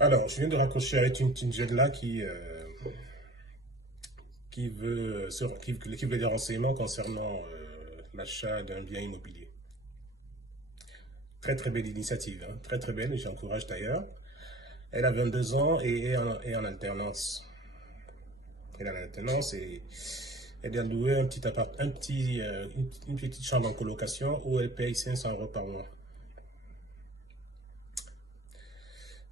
Alors, je viens de raccrocher avec une petite jeune là qui veut, qui veut des renseignements concernant l'achat d'un bien immobilier. Très très belle initiative, hein, très très belle, et j'encourage d'ailleurs. Elle a 22 ans et est en alternance. Elle est en alternance et elle a loué un petit appart, une petite chambre en colocation où elle paye 500 euros par mois.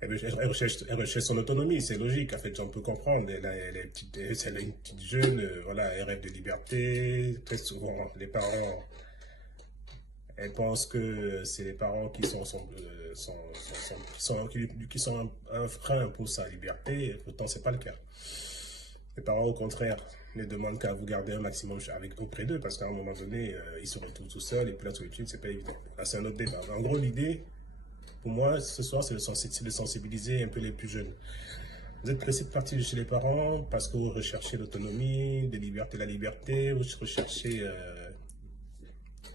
Elle recherche son autonomie, c'est logique, en fait, on peut comprendre. Elle est une petite jeune, voilà, elle rêve de liberté. Très souvent, les parents, elle pense que c'est les parents qui qui sont un frein pour sa liberté, pourtant, c'est pas le cas. Les parents, au contraire, ne demandent qu'à vous garder un maximum auprès d'eux, parce qu'à un moment donné, ils se retrouvent tout seuls, et puis la solitude, c'est pas évident. Là, c'est un autre débat. En gros, l'idée, pour moi, ce soir, c'est de sensibiliser un peu les plus jeunes. Vous êtes pressé de partir de chez les parents parce que vous recherchez l'autonomie, la liberté, vous recherchez,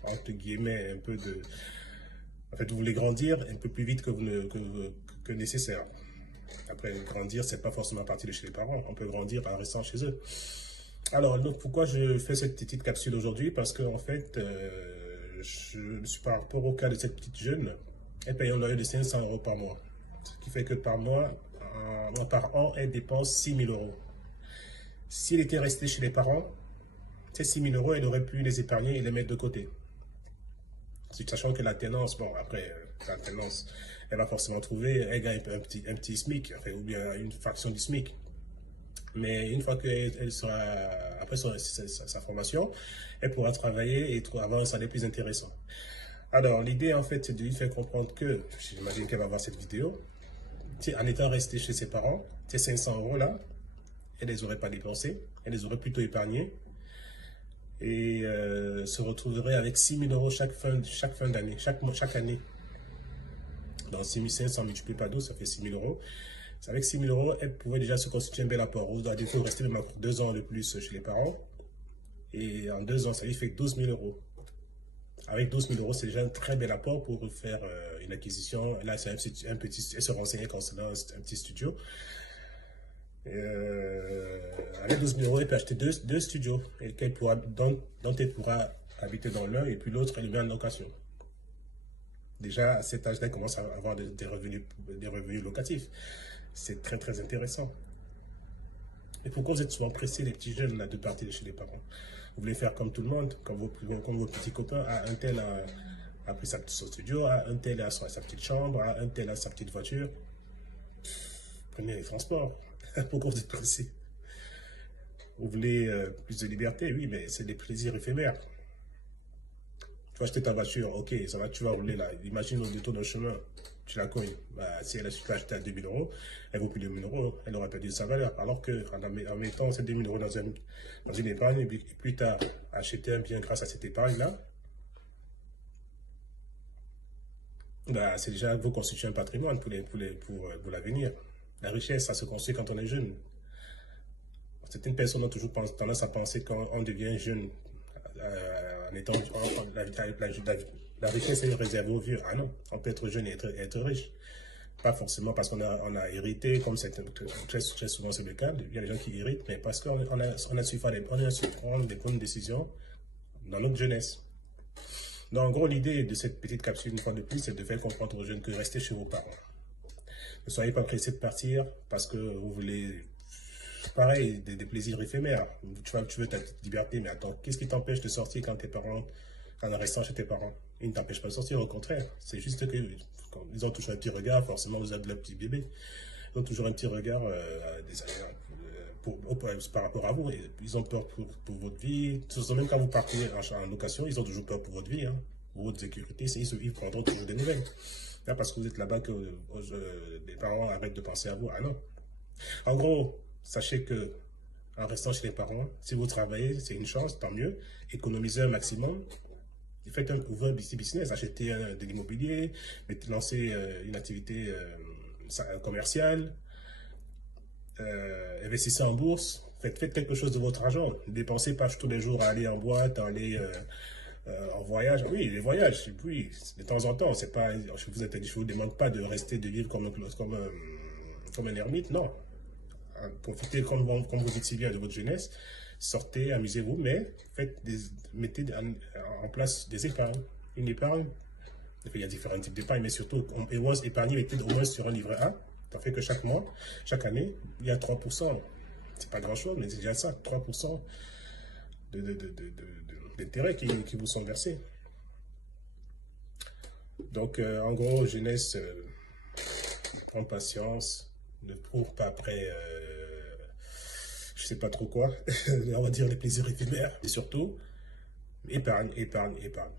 entre guillemets, un peu de... En fait, vous voulez grandir un peu plus vite que nécessaire. Après, grandir, c'est pas forcément partir de chez les parents. On peut grandir en restant chez eux. Alors, donc, pourquoi je fais cette petite capsule aujourd'hui? Parce que, en fait, je suis par rapport au cas de cette petite jeune, elle paye un loyer de 500 euros par mois. Ce qui fait que par mois, par an, elle dépense 6 000 euros. S'il était resté chez les parents, ces 6 000 euros, elle aurait pu les épargner et les mettre de côté. Sachant que la tenance, bon, après, la tenance, elle va forcément trouver, elle gagne un petit SMIC, enfin, ou bien une fraction du SMIC. Mais une fois qu'elle sera, après sa formation, elle pourra travailler et avoir un salaire plus intéressant. Alors, l'idée, en fait, c'est de lui faire comprendre que, j'imagine qu'elle va voir cette vidéo, en étant restée chez ses parents, ces 500 euros là, elle ne les aurait pas dépensés, elle les aurait plutôt épargnés et se retrouverait avec 6 000 euros chaque fin d'année, chaque année. Dans 6 500 multiplié par 12, ça fait 6 000 euros. Avec 6 000 euros, elle pouvait déjà se constituer un bel apport. Vous allez rester même encore 2 ans de plus chez les parents. Et en 2 ans, ça lui fait 12 000 euros. Avec 12 000 euros, c'est déjà un très bel apport pour faire une acquisition. Là, c'est elle se renseignait concernant un petit studio. Avec 12 000 euros, elle peut acheter deux studios et dont elle pourra habiter dans l'un et puis l'autre, elle le met en location. Déjà, à cet âge-là, elle commence à avoir des revenus locatifs. C'est très, très intéressant. Et pourquoi vous êtes souvent pressés, les petits jeunes, là, de partir de chez les parents? Vous voulez faire comme tout le monde, comme vos petits copains. Un tel a pris son studio, un tel a sa petite chambre, un tel a sa petite voiture. Prenez les transports. Pourquoi vous êtes pressés? Vous voulez plus de liberté? Oui, mais c'est des plaisirs éphémères. Tu vas acheter ta voiture, ok, ça va, tu vas rouler là. Imagine au détour d'un chemin, tu la cognes. Bah, si tu l'as achetée à 2 000 euros, elle vaut plus de 2 000 euros, elle aura perdu sa valeur. Alors qu'en mettant ces 2 000 euros dans une épargne, et puis plus tard, acheter un bien grâce à cette épargne-là, bah, c'est déjà vous constituer un patrimoine pour l'avenir. La richesse, ça se construit quand on est jeune. Certaines personnes ont toujours tendance à penser qu'on devient jeune en étant. La richesse est réservée aux vieux. Ah non, on peut être jeune et être riche. Pas forcément parce on a hérité, comme très souvent c'est le cas. Il y a des gens qui héritent, mais parce qu'on a su prendre des bonnes décisions dans notre jeunesse. Donc, en gros, l'idée de cette petite capsule, une fois de plus, c'est de faire comprendre aux jeunes que restez chez vos parents. Ne soyez pas pressés de partir parce que vous voulez, pareil, des plaisirs éphémères. Tu veux ta liberté, mais attends, qu'est-ce qui t'empêche de sortir en restant chez tes parents? Ils ne t'empêchent pas de sortir, au contraire. C'est juste que ils ont toujours un petit regard, forcément, vous êtes le petit bébé. Ils ont toujours un petit regard par rapport à vous. Et ils ont peur pour votre vie. Même quand vous partez en location, ils ont toujours peur pour votre vie, hein, pour votre sécurité. Ils prendront toujours des nouvelles. Là, parce que vous êtes là-bas que les parents arrêtent de penser à vous. Ah non. En gros, sachez que en restant chez les parents, si vous travaillez, c'est une chance, tant mieux. Économisez un maximum. Ouvrez un petit business, achetez de l'immobilier, lancez une activité commerciale, investissez en bourse, faites quelque chose de votre argent. Ne dépensez pas tous les jours à aller en boîte, à aller en voyage. Oui, les voyages, oui, de temps en temps, c'est pas, je vous demande pas de rester, de vivre comme un ermite, non. Profitez, comme vous dites si bien, de votre jeunesse, sortez, amusez-vous, mais mettez en place des épargnes, une épargne. Il y a différents types d'épargne, mais surtout, on épargner au moins sur un livret A. Ça fait que chaque mois, chaque année, il y a 3%. C'est pas grand-chose, mais c'est déjà ça, 3% d'intérêts qui vous sont versés. Donc, en gros, jeunesse, prends patience, ne cours pas après, je sais pas trop quoi, on va dire les plaisirs éphémères. Et surtout, épargne, épargne, épargne.